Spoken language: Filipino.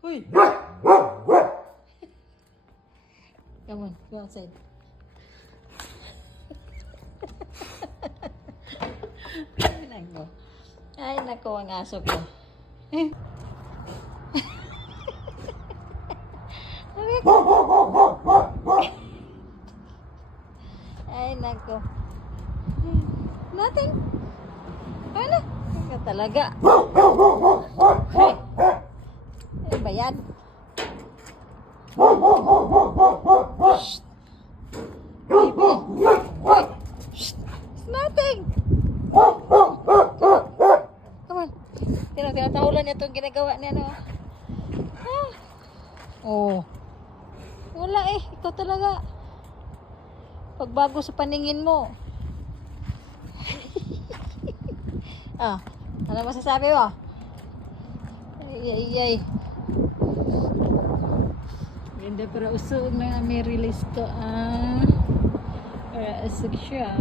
Uy! Come on, go outside. Ay, nako. Ay, nako ang aso ko. Ay, nako. Nothing. Ano? Ika talaga. Hey. Ano ba yan? Shh. Baby. Hey. Shh. It's nothing. Come on. Tinatahulan niya itong ginagawa niya, no? Ah. Oh. Wala eh. Ikaw talaga. Pagbago sa paningin mo. Ah. Ano masasabi mo? Ay, ay, ay. Ganda para usog na may release ko. Para usog siya.